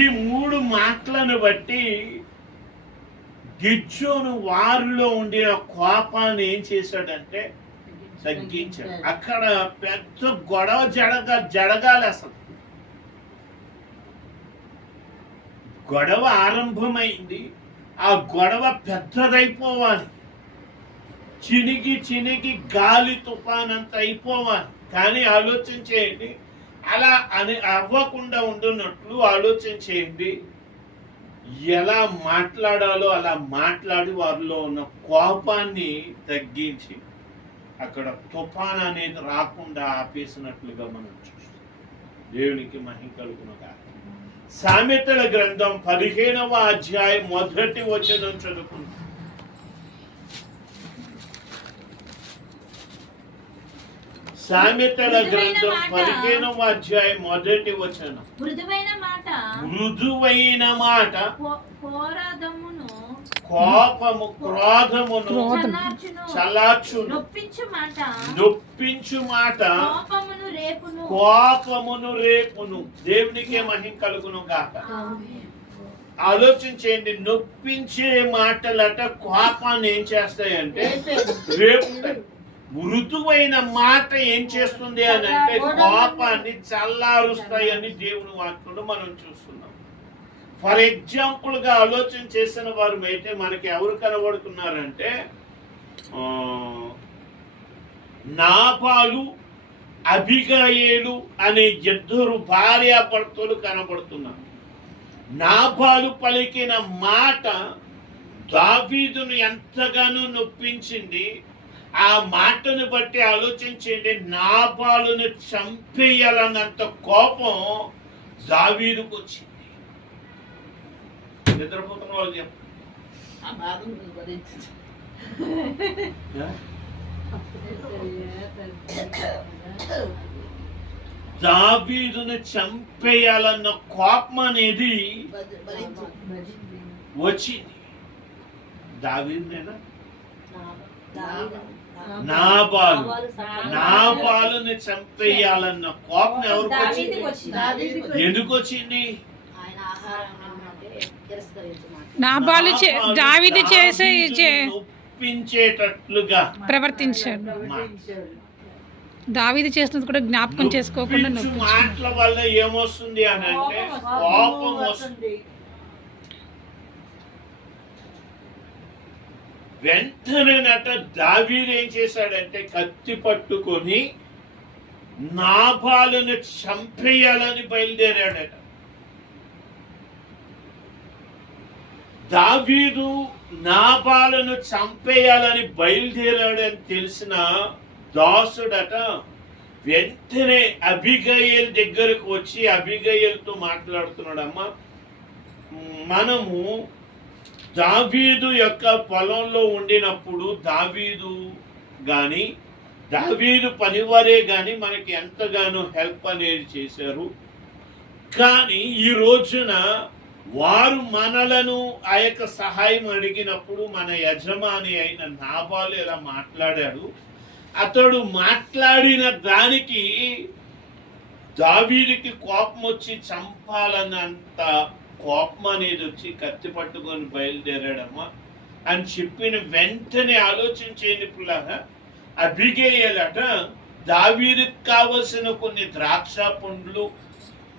ఈ 3 మాటలను బట్టి గిద్యోను వారిలో ఉండిన కోపాన్ని ఏం చేశాడంటే తగ్గించాడు. అక్కడ పెద్ద గొడవ జరగాలి. అసలు గొడవ ఆరంభమైంది. ఆ గొడవ పెద్దదైపోవాలి, చినిగి గాలి తుఫానంత అయిపోవాలి. కానీ ఆలోచన చేయండి, అలా అని అవ్వకుండా ఉండున్నట్లు ఆలోచన చేయండి. ఎలా మాట్లాడాలో అలా మాట్లాడి వారిలో ఉన్న కోపాన్ని తగ్గించి అక్కడ తుఫాన్ అనేది రాకుండా ఆపేసినట్లుగా మనం చూస్తాం. దేవునికి మహిమ కలుగునుగా. సామెతల గ్రంథం 15వ అధ్యాయం 1వ వచనం చదువుకుంటాం. సామెతల గ్రంథం 15వ అధ్యాయం 1వ వచనం. మృదువైన మాట కోపము క్రోధమును చల్లార్చును, నొప్పించు మాట కోపమును రేపును. దేవునికే మహిమ కలుగును గాక. ఆలోచించేయండి, నొప్పించే మాటలట కోపాన్ని ఏం చేస్తాయంటే రేపుతాయి. మృదువైన మాట ఏం చేస్తుంది అని అంటే కోపాన్ని చల్లారుస్తాయని దేవుని వాక్యంలో మనం చూస్తున్నాం. ఫర్ ఎగ్జాంపుల్ గా ఆలోచన చేసిన వారు అయితే మనకి ఎవరు కనబడుతున్నారంటే నాబాలు అబిగయేలు అనే 2 భార్యాభర్తలు కనబడుతున్నారు. నాబాలు పలికిన మాట దావీదును ఎంతగానో నొప్పించింది. ఆ మాటను బట్టి ఆలోచించండి, నాబాలును చంపేయాలన్నంత కోపం దావీదుకు వచ్చింది. నిద్రపోతున్న వాళ్ళు దావీదును చంపేయాలన్న కోపం అనేది వచ్చింది. దావీదునేనా? నాబాలుని చంపేయాలన్న కోపం ఎవరికి వచ్చింది? ఎందుకు వచ్చింది? నాబాలు దావీదు చేసే ఒప్పించేటట్లుగా ప్రవర్తించాడు. దావీదు చేసినది కూడా జ్ఞాపకం చేసుకోకుండా మాటల వల్ల ఏమొస్తుంది అని అంటే కోపం వస్తుంది. వెంటనేనట దావీదు ఏం చేశాడంటే కత్తి పట్టుకొని నాబాలును చంపేయాలని బయలుదేరాడట. దావీదు నాబాలును చంపేయాలని బయలుదేరాడని తెలిసిన దాసుడట వెంటనే అబిగయేల్ దగ్గరకు వచ్చి అబిగయేల్తో మాట్లాడుతున్నాడమ్మా, మనము దావీదు యొక్క పొలంలో ఉండినప్పుడు దావీదు గాని దావీదు పనివారే గాని మనకి ఎంతగానో హెల్ప్ అనేది చేశారు. కానీ ఈ రోజున వారు మనలను ఆ యొక్క సహాయం అడిగినప్పుడు మన యజమాని అయిన నాబాలు ఎలా మాట్లాడాడు, అతడు మాట్లాడిన దానికి దావీదుకి కోపం వచ్చి చంపాలన్నంత కోపం అనేది వచ్చి కత్తి పట్టుకొని బయలుదేరాడమ్మా అని చెప్పిన వెంటనే ఆలోచించేది పిల్లగా అబిగయేలట దావీదుకు కావలసిన కొన్ని ద్రాక్ష పండ్లు,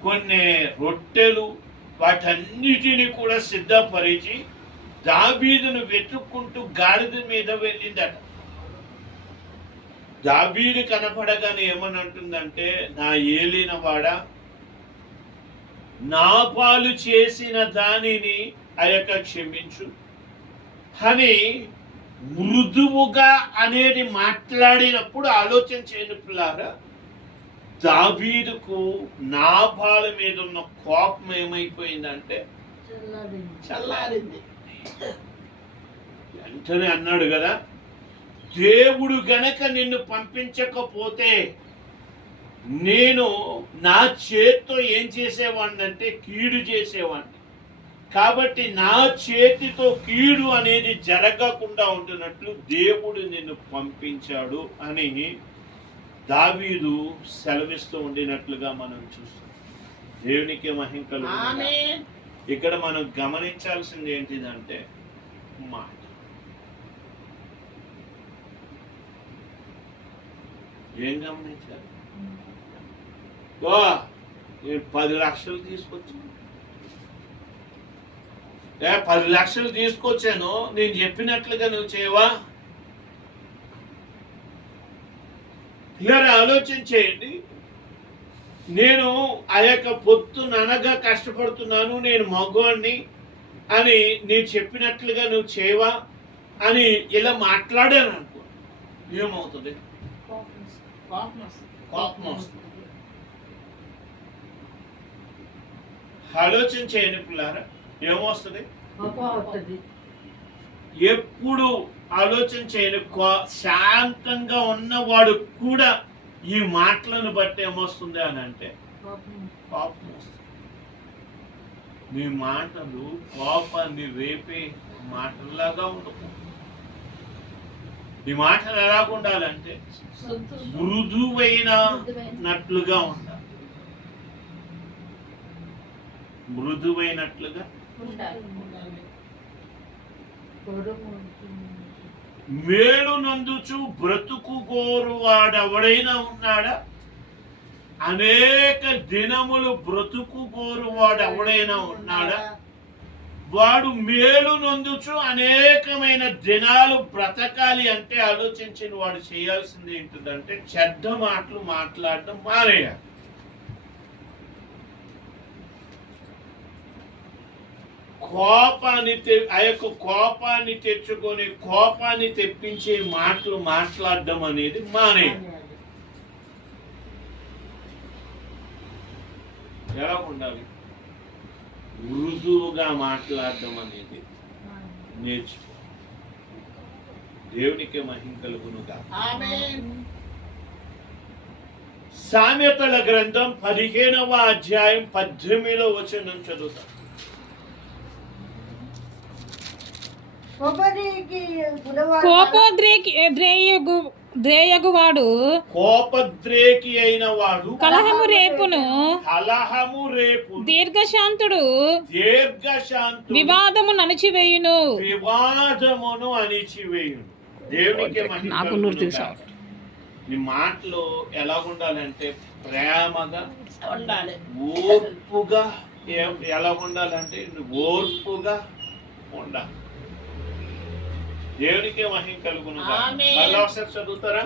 కొన్ని రొట్టెలు, వాటన్నిటిని కూడా సిద్ధపరిచి దావీదును వెతుక్కుంటూ గాడిద మీద వెళ్ళిందట. దావీదు కనపడగానే ఏమని అంటుందంటే, నా ఏలిన వాడా, నాబాలు చేసిన దానిని ఆ యొక్క క్షమించు అని మృదువుగా అనేది మాట్లాడినప్పుడు ఆలోచన చేయని పిల్లారా, దావీదుకు నాబాలు మీద ఉన్న కోపం ఏమైపోయిందంటే చల్లారింది. వెంటనే అన్నాడు కదా, దేవుడు గనక నిన్ను పంపించకపోతే నేను నా చేతితో ఏం చేసేవాడిని అంటే కీడు చేసేవాడిని. కాబట్టి నా చేతితో కీడు అనేది జరగకుండా ఉంటున్నట్లు దేవుడు నిన్ను పంపించాడు అని దావీదు సెలవిస్తూ ఉండినట్లుగా మనం చూస్తాం. దేవునికి మహిమ కలుగును గాక. ఆమేన్. ఇక్కడ మనం గమనించాల్సింది ఏంటిదంటే మాట. ఏం గమనించాలి? నేను 10 లక్షలు తీసుకొచ్చాను, 10 లక్షలు తీసుకొచ్చాను, నేను చెప్పినట్లుగా నువ్వు చేయవా? పిల్లలు ఆలోచన చేయండి. నేను ఆ యొక్క పొద్దుననగా కష్టపడుతున్నాను, నేను మగవాడిని అని నేను చెప్పినట్లుగా నువ్వు చేయవా అని ఇలా మాట్లాడాను అనుకో, ఏమవుతుంది? కోపం వస్తుంది. ఆలోచన చేయండి పిల్లారా, ఏమొస్తుంది? ఎప్పుడు ఆలోచన చేయని శాంతంగా ఉన్నవాడు కూడా ఈ మాటలను బట్టి ఏమొస్తుంది అని అంటే కోపం వస్తుంది. నీ మాటలు కోపాన్ని రేపే మాటల్లాగా ఉండవు. నీ మాటలు ఎలాగ ఉండాలంటే మృదువైనట్లుగా ఉండాలి. మృదువైనట్లుగా మేలు నందుచు బ్రతుకు కోరువాడెవడైనా ఉన్నాడా? అనేక దినములు బ్రతుకు కోరువాడెవడైనా ఉన్నాడా? వాడు మేలు నందుచు అనేకమైన దినాలు బ్రతకాలి అంటే ఆలోచించిన వాడు చేయాల్సింది ఏంటిదంటే చెడ్డ మాటలు మాట్లాడడం మానేయాలి. ఆ యొక్క కోపాన్ని తెచ్చుకొని కోపాన్ని తెప్పించే మాటలు మాట్లాడడం అనేది మానేయాలి. ఎలా ఉండాలి? మృదువుగా మాట్లాడడం అనేది నేర్చుకో. దేవునికి మహిమ కలుగునుగా. సామెతల గ్రంథం 15వ అధ్యాయం 18వ వచనం చదువుతాం. కోపోద్రేయగువాడు కోపద్రేకి అయిన వాడు కలహము రేపును దీర్ఘశాంతుడు వివాదమును అణిచివేయును. దేవునికి మహిమ. నీ మాటలు ఎలా ఉండాలంటే ప్రేమగా ఉండాలి, ఓర్పుగా. ఎలా ఉండాలంటే ఓర్పుగా ఉండాలి. దేవునికి మహిమ కలుగును. మళ్ళీ ఒకసారి చదువుతారా?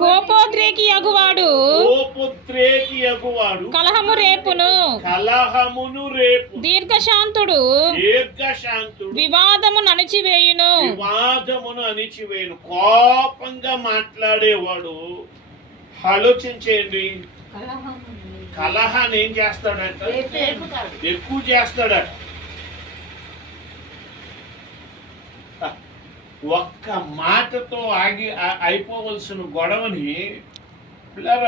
కోపోద్రేకి అగువాడు కలహమును రేపు దీర్ఘశాంతుడు వివాదమును అణిచివేయును. కోపంగా మాట్లాడేవాడు ఆలోచించేయండి, కలహాన్ని ఏం చేస్తాడంట? ఎక్కువ చేస్తాడట. ఒక్క మాటతో అయిపోవలసిన గొడవని పిల్లల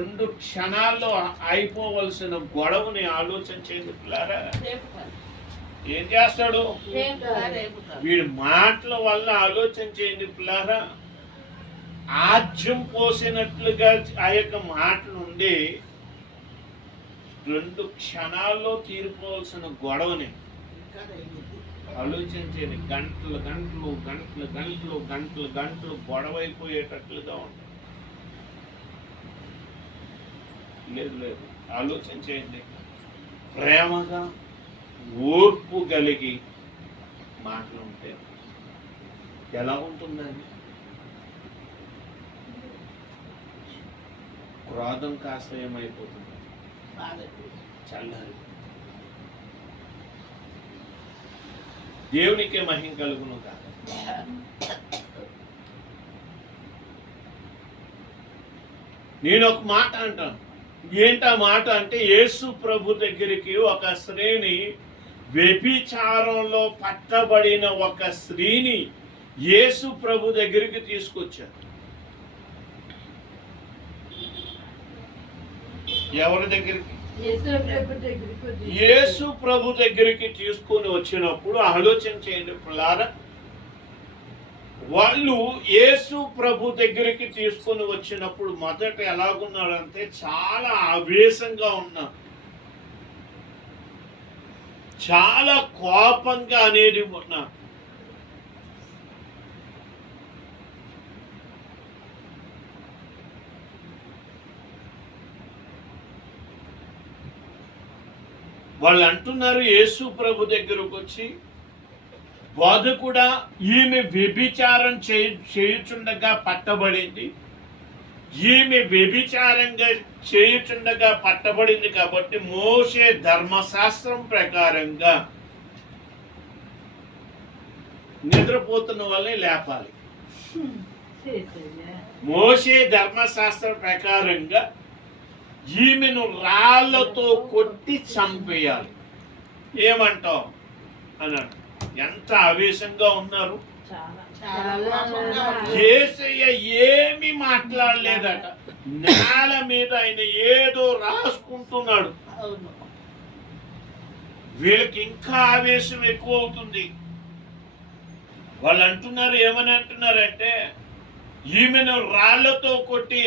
రెండు క్షణాల్లో అయిపోవలసిన గొడవని ఆలోచన చేయండి పిల్లరా. ఏం చేస్తాడు? వీడి మాటల వల్ల ఆలోచన చేయండి పిల్లరా. ఆజ్యం పోసినట్లుగా ఆ యొక్క మాటలు ఉండి 2 క్షణాల్లో తీరిపోవలసిన గొడవని ఆలోచించేది గంటలు గంటలు గంటలు గంటలు గంటలు గంటలు గొడవైపోయేటట్లుగా ఉంటుంది. లేదు, ఆలోచించేయండి. ప్రేమగా ఓర్పు కలిగి మాటలు ఉంటే ఎలా ఉంటుందండి? క్రోధం కాస్త ఏమైపోతుంది? చల్లారి. దేవునికే మహిమ కలుగును కాదు. నేను ఒక మాట అంటాను. ఏంటా మాట అంటే, యేసు ప్రభు దగ్గరికి ఒక స్త్రీని, వ్యభిచారంలో పట్టబడిన ఒక స్త్రీని యేసు ప్రభు దగ్గరికి తీసుకొచ్చారు. ఎవరి దగ్గరికి? యేసు ప్రభు దగ్గరికి తీసుకొని వచ్చినప్పుడు ఆలోచన చేయండి పిల్లారా. వాళ్ళు యేసు ప్రభు దగ్గరికి తీసుకొని వచ్చినప్పుడు మొదట ఎలాగున్నాడంటే చాలా ఆవేశంగా ఉన్నారు, చాలా కోపంగా అనేది ఉన్నారు. వాళ్ళు అంటున్నారు యేసు ప్రభు దగ్గరకు వచ్చి, బోధకుడా, ఈమె వ్యభిచారం చేయుచుండగా పట్టబడింది, ఈమె వ్యభిచారంగా చేయుచుండగా పట్టబడింది కాబట్టి మోషే ధర్మశాస్త్రం ప్రకారంగా నిద్రపోతున్న వాళ్ళని లేపాలి. మోషే ధర్మశాస్త్రం ప్రకారంగా ఈమెను రాళ్లతో కొట్టి చంపేయాలి. ఏమంటావు అన్నాడు. ఎంత ఆవేశంగా ఉన్నారు. యేసయ్య ఏమీ మాట్లాడలేదట. నేల మీద ఆయన ఏదో రాసుకుంటున్నాడు. వీళ్ళకి ఇంకా ఆవేశం ఎక్కువ అవుతుంది. వాళ్ళు అంటున్నారు, ఏమని అంటున్నారంటే, ఈమెను రాళ్లతో కొట్టి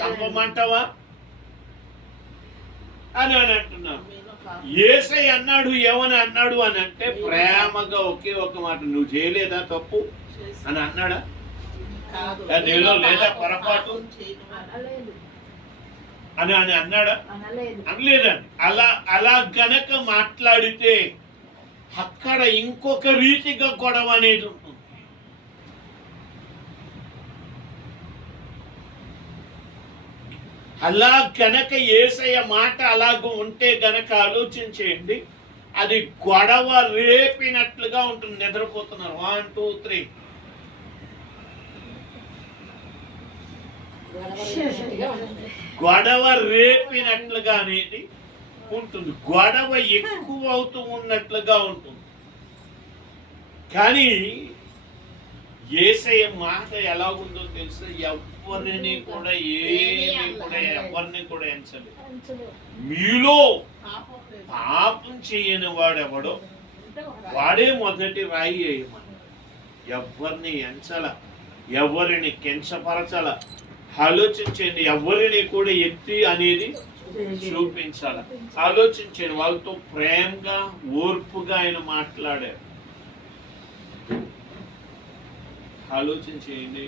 చంపమంటావా అని అంటున్నారు. యేసయ్య అన్నాడు, ఏమని అన్నాడు అని అంటే, ప్రేమగా ఒకే ఒక మాట, నువ్వు చేయలేదా తప్పు అని అన్నాడా? నీలో లేదా పొరపాటు అని అని అన్నాడా? అనలేదండి. అలా గనక మాట్లాడితే అక్కడ ఇంకొక రీతిగా గొడవ అనేది ఉంటుంది. అలా గనక యేసయ్య మాట అలాగ ఉంటే గనక ఆలోచించేయండి, అది గొడవ రేపినట్లుగా ఉంటుంది. నిద్రపోతున్నారు. 1 2 3 గొడవ రేపినట్లుగా అనేది ఉంటుంది. గొడవ ఎక్కువ అవుతూ ఉన్నట్లుగా ఉంటుంది. కానీ యేసయ్య మాట ఎలా ఉందో తెలుసా? ఎవరిని కూడా ఎవరిని కూడా ఎంచలేదు. మీలో పాపం చేయని వాడెవడో వాడే మొదటి రాయి వేయమని. ఎవరిని ఎంచల, ఎవరిని కించపరచల. ఆలోచించండి, ఎవరిని కూడా ఎత్తి అనేది చూపించాల. ఆలోచించండి, వాళ్ళతో ప్రేమగా ఓర్పుగా ఆయన మాట్లాడారు. ఆలోచించేయండి.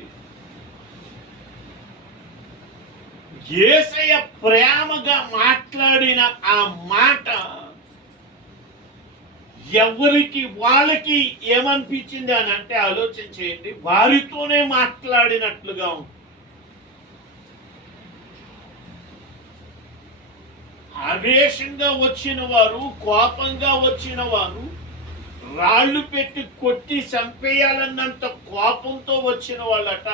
యేసయ్య ప్రేమగా మాట్లాడిన ఆ మాట ఎవరికి వాళ్ళకి ఏమనిపించింది అని అంటే, ఆలోచించేయండి, వారితోనే మాట్లాడినట్లుగా ఉంది. ఆవేశంగా వచ్చిన వారు, కోపంగా వచ్చిన వారు, రాళ్ళు పెట్టి కొట్టి చంపేయాలన్నంత కోపంతో వచ్చిన వాళ్ళట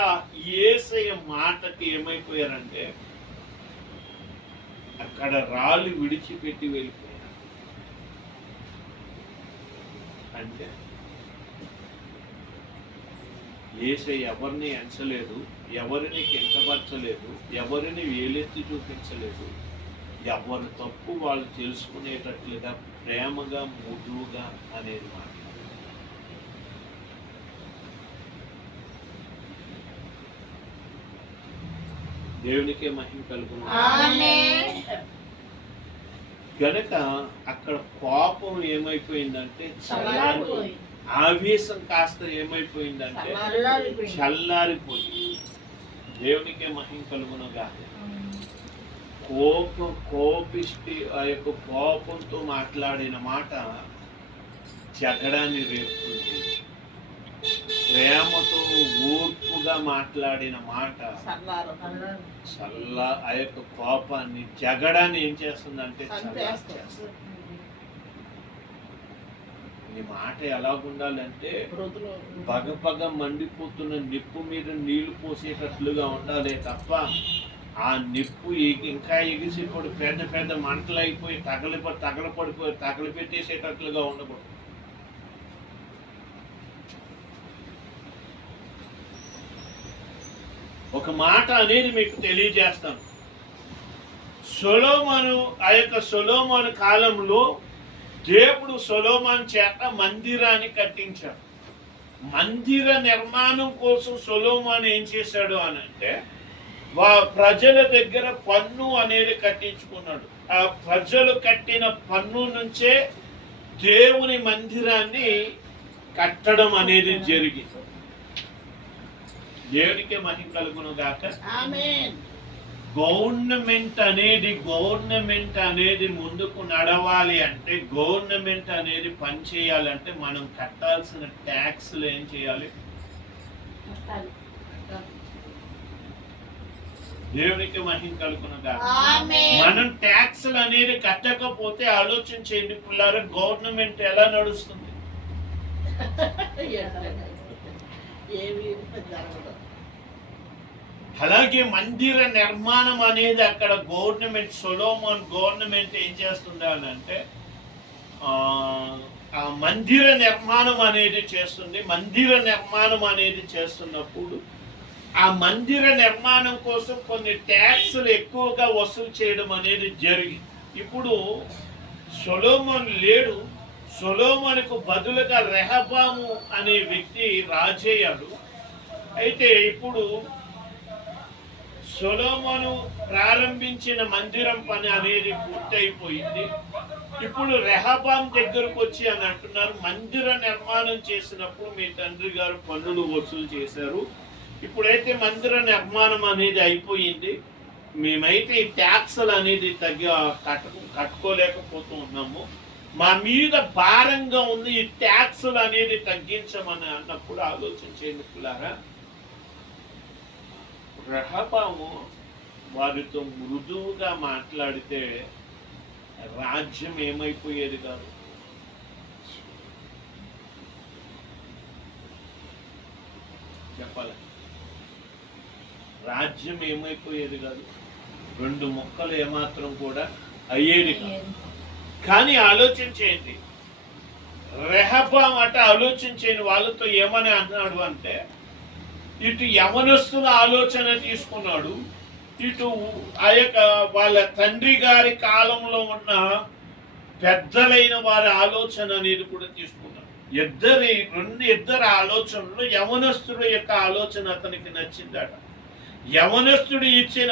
యేసయ్య మాటకి ఏమైపోయారంటే అక్కడ రాళ్ళు విడిచిపెట్టి వెళ్ళిపోయారు. అంటే యేసయ్య ఎవరిని ఎంచలేదు, ఎవరిని కించపరచలేదు, ఎవరిని వేలెత్తి చూపించలేదు. ఎవరి తప్పు వాళ్ళు తెలుసుకునేటట్లుగా ప్రేమగా మృదువుగా అనేది మాట. దేవునికే మహిమ కలుగును. గనక అక్కడ కోపం ఏమైపోయిందంటే చల్లారిపోయి, ఆవేశం కాస్త ఏమైపోయిందంటే చల్లారిపోయి. దేవునికే మహిమ కలుగునుగా. కోపిష్టి ఆ యొక్క కోపంతో మాట్లాడిన మాట జగడాన్ని రేపుతుంది. ప్రేమతో ఓర్పుగా మాట్లాడిన మాట ఆ యొక్క కోపాన్ని, జగడాన్ని ఏం చేస్తుందంటే చల్లార్చేస్తుంది. నీ మాట ఎలాగుండాలంటే పగ మండిపోతున్న నిప్పు మీద నీళ్లు పోసేటట్లుగా ఉండాలి తప్ప ఆ నిప్పు ఇంకా ఎగిసిపోయి పెద్ద పెద్ద మంటలు అయిపోయి తగలపెట్టేసేటట్లుగా ఉండకూడదు. ఒక మాట అనేది మీకు తెలియజేస్తాను. సొలొమోను కాలంలో దేవుడు సొలొమోను చేత మందిరాన్ని కట్టించాడు. మందిర నిర్మాణం కోసం సొలొమోను ఏం చేశాడు అని అంటే ప్రజల దగ్గర పన్ను అనేది కట్టించుకున్నాడు. ఆ ప్రజలు కట్టిన పన్ను నుంచే దేవుని మందిరాన్ని కట్టడం అనేది జరిగింది. దేవునికి మహిమ కలుగును గాక. ఆమేన్. గవర్నమెంట్ అనేది ముందుకు నడవాలి అంటే, గవర్నమెంట్ అనేది పని చేయాలంటే మనం కట్టాల్సిన ట్యాక్స్లు ఏం చేయాలి? దేవునికి మహిమ కలుగును గాక. ఆమేన్. మనం ట్యాక్స్లు అనేది కట్టకపోతే ఆలోచించేయండి పిల్లారా, గవర్నమెంట్ ఎలా నడుస్తుంది? ఏమీ జరగదు. అలాగే మందిర నిర్మాణం అనేది అక్కడ సొలొమోన్ గవర్నమెంట్ ఏం చేస్తుంది అని అంటే ఆ మందిర నిర్మాణం అనేది చేస్తుంది. మందిర నిర్మాణం అనేది చేస్తున్నప్పుడు ఆ మందిర నిర్మాణం కోసం కొన్ని ట్యాక్స్లు ఎక్కువగా వసూలు చేయడం అనేది జరిగింది. ఇప్పుడు సొలొమోన్ లేడు, సొలొమోనుకు బదులుగా రెహబాము అనే వ్యక్తి రాజయ్యాడు. అయితే ఇప్పుడు సొలొమోను ప్రారంభించిన మందిరం పని అనేది పూర్తయిపోయింది. ఇప్పుడు రెహబాం దగ్గరకు వచ్చి అని అంటున్నారు, మందిర నిర్మాణం చేసినప్పుడు మీ తండ్రి గారు పన్నులు వసూలు చేశారు, ఇప్పుడైతే మందిర నిర్మాణం అనేది అయిపోయింది, మేమైతే ఈ ట్యాక్స్లు అనేది కట్టుకోలేకపోతూ ఉన్నాము, మా మీద భారంగా ఉంది, ఈ ట్యాక్స్లు అనేది తగ్గించమని అన్నప్పుడు ఆలోచించేండి పిల్లారా. రెహబాము వారితో మృదువుగా మాట్లాడితే రాజ్యం ఏమైపోయేది కాదు. చెప్పాలి, రాజ్యం ఏమైపోయేది కాదు, రెండు ముక్కలు ఏమాత్రం కూడా అయ్యేది కాదు. కానీ ఆలోచించేయండి, రెహబాం ఆలోచించేది వాళ్ళతో ఏమని అన్నాడు అంటే, ఇటు యవనస్తుల ఆలోచన తీసుకున్నాడు, ఇటు ఆ యొక్క వాళ్ళ తండ్రి గారి కాలంలో ఉన్న పెద్దలైన వారి ఆలోచన అనేది కూడా తీసుకున్నాడు. ఇద్దరు ఆలోచనలు యవనస్తుల యొక్క ఆలోచన అతనికి నచ్చిందట. యవనస్తుడు ఇచ్చిన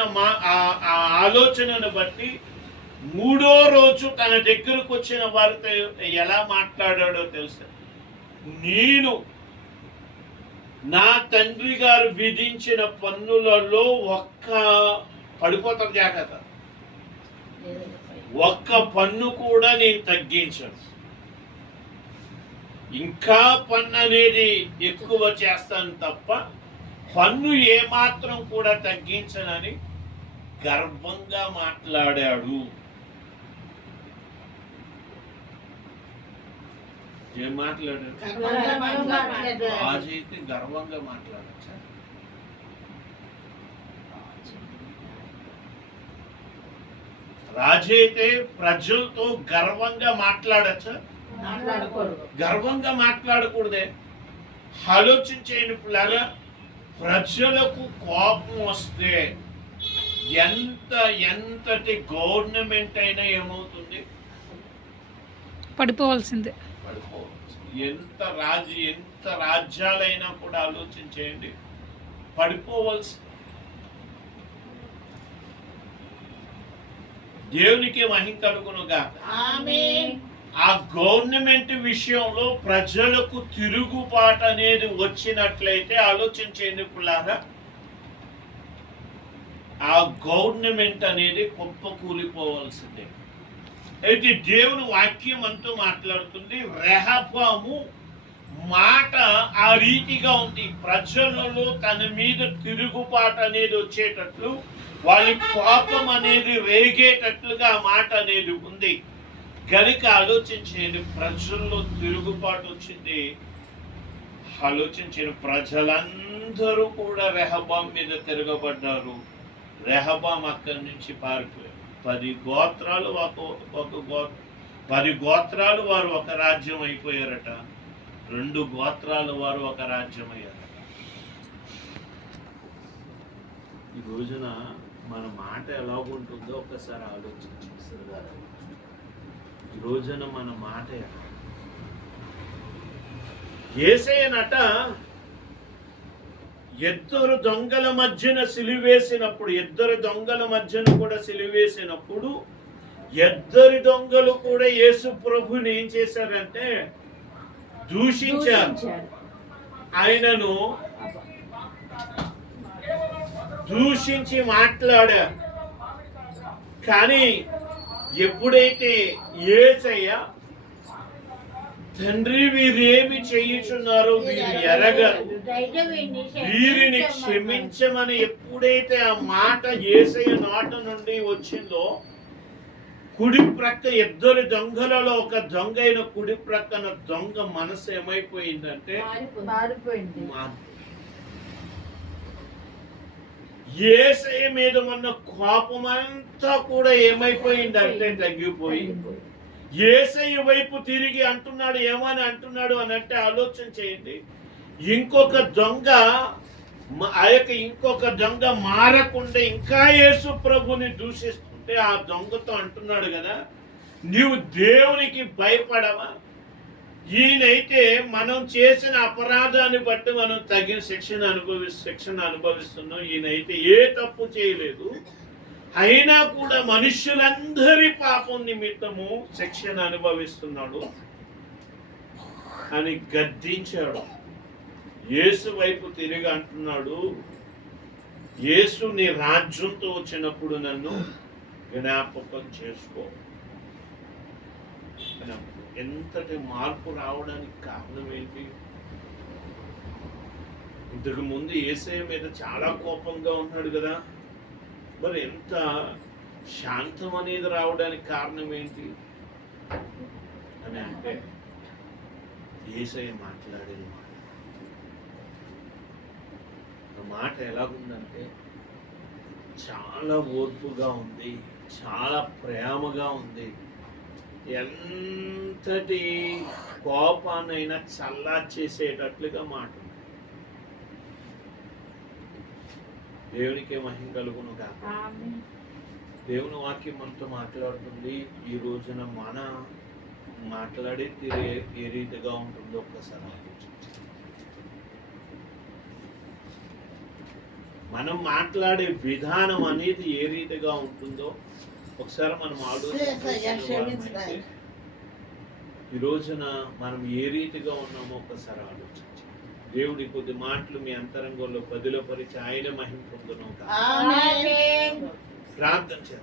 ఆ ఆలోచనను బట్టి మూడో రోజు తన దగ్గరకు వచ్చిన వారితో ఎలా మాట్లాడాడో తెలుసా? నేను నా తండ్రి గారు విధించిన పన్నులలో పడిపోతాం జాగ్రత్త, ఒక్క పన్ను కూడా నేను తగ్గించను, ఇంకా పన్ను అనేది ఎక్కువ చేస్తాను తప్ప పన్ను ఏమాత్రం కూడా తగ్గించనని గర్వంగా మాట్లాడాడు. ఏం మాట్లాడాడు? రాజు అయితే గర్వంగా మాట్లాడచ్చా? రాజు అయితే ప్రజలతో గర్వంగా మాట్లాడచ్చా? గర్వంగా మాట్లాడకూడదే. ఆలోచించేయండి పిల్లరా, ప్రజలకు కోపం వస్తే ఎంతటి గవర్నమెంట్ అయినా ఏమవుతుంది? పడిపోవాల్సిందే. ఎంత రాజ్యాలైనా కూడా ఆలోచించేయండి, పడిపోవలసి. దేవునికి మహిమ కలుగునుగా. ఆ గవర్నమెంట్ విషయంలో ప్రజలకు తిరుగుబాటు అనేది వచ్చినట్లయితే ఆలోచించేండి పిల్లారా, ఆ గవర్నమెంట్ అనేది కుప్పకూలిపోవాల్సిందే. అయితే దేవుని వాక్యం అంటూ మాట్లాడుతుంది, రెహబాము మాట ఆ రీతిగా ఉంది, ప్రజలలో తన మీద తిరుగుబాటు అనేది వచ్చేటట్లు, వాళ్ళ కోపం అనేది రేగేటట్లుగా ఆ మాట అనేది ఉంది. కనుక ఆలోచించేది, ప్రజల్లో తిరుగుబాటు వచ్చింది. ఆలోచించిన ప్రజలందరూ కూడా రెహబాం మీద తిరగబడ్డారు. రెహబాం అక్కడి నుంచి పారిపోయారు. 10 గోత్రాలు 10 గోత్రాలు వారు ఒక రాజ్యం అయిపోయారట, 2 గోత్రాలు వారు ఒక రాజ్యం అయ్యారట. ఈ రోజున మన మాట ఎలాగుంటుందో ఒకసారి ఆలోచించారు. ఈ రోజున మన మాట యేసయ్యనట ఇద్దరు దొంగల మధ్యన సిలువేసినప్పుడు, ఇద్దరు దొంగల మధ్యన కూడా సిలువేసినప్పుడు ఇద్దరి దొంగలు కూడా యేసు ప్రభుని ఏం చేశారంటే దూషించారు. ఆయనను దూషించి మాట్లాడారు. కానీ ఎప్పుడైతే యేసయ్య తండ్రి వీరేమి చేయుచున్నారో వీరు ఎరగరు, వీరిని క్షమించమని ఎప్పుడైతే ఆ మాట యేసయ్య నోట నుండి వచ్చిందో, కుడి ప్రక్క ఇద్దరు దొంగలలో ఒక దొంగ అయిన కుడి ప్రక్కన దొంగ మనసు ఏమైపోయిందంటే యేసయ్య మీద ఉన్న కోపమంతా కూడా ఏమైపోయిందంటే తగ్గిపోయింది. యేసయ్య వైపు తిరిగి అంటున్నాడు. ఏమని అంటున్నాడు అని అంటే ఆలోచన చేయండి. ఇంకొక దొంగ ఇంకొక దొంగ మారకుండా ఇంకా యేసు ప్రభుని దూషిస్తుంటే ఆ దొంగతో అంటున్నాడు కదా, నీవు దేవునికి భయపడవా? ఈయనైతే మనం చేసిన అపరాధాన్ని బట్టి మనం తగిన శిక్షణ అనుభవిస్తున్నాం. ఈయనైతే ఏ తప్పు చేయలేదు, అయినా కూడా మనుష్యులందరి పాపం నిమిత్తము శిక్షణ అనుభవిస్తున్నాడు అని గద్దించాడు. యేసు వైపు తిరిగి అంటున్నాడు, యేసు నీ రాజ్యంతో వచ్చినప్పుడు నన్ను జ్ఞాపకం చేసుకో. ఎంతటి మార్పు రావడానికి కారణం ఏంటి? ఇంతకు ముందు యేసయ్య మీద చాలా కోపంగా ఉన్నాడు కదా, మరి ఎంత శాంతం అనేది రావడానికి కారణం ఏంటి అని అంటే యేసయ్య మాట్లాడిన మాట ఎలాగుందంటే చాలా ఓర్పుగా ఉంది, చాలా ప్రేమగా ఉంది. ఎంతటి కోపాన్నైనా చల్లార్చేసేటట్లుగా మాట. దేవునికే మహిమ కలుగును కాక. దేవుని వాక్యం మనతో మాట్లాడుతుంది. ఈ రోజున మన మాట్లాడే తీరే ఏ రీతిగా ఉంటుందో ఒక్కసారి ఆలోచించండి. మనం మాట్లాడే విధానం అనేది ఏ రీతిగా ఉంటుందో ఒకసారి మనం ఆలోచించాలి. ఈ రోజున మనం ఏ రీతిగా ఉన్నామో ఒకసారి ఆలోచించాలి. దేవుడి కొద్ది మాటలు మీ అంతరంగంలో పదిలో పరిచి ఆయన మహిమ పొందును. ప్రార్థన చేద్దాం.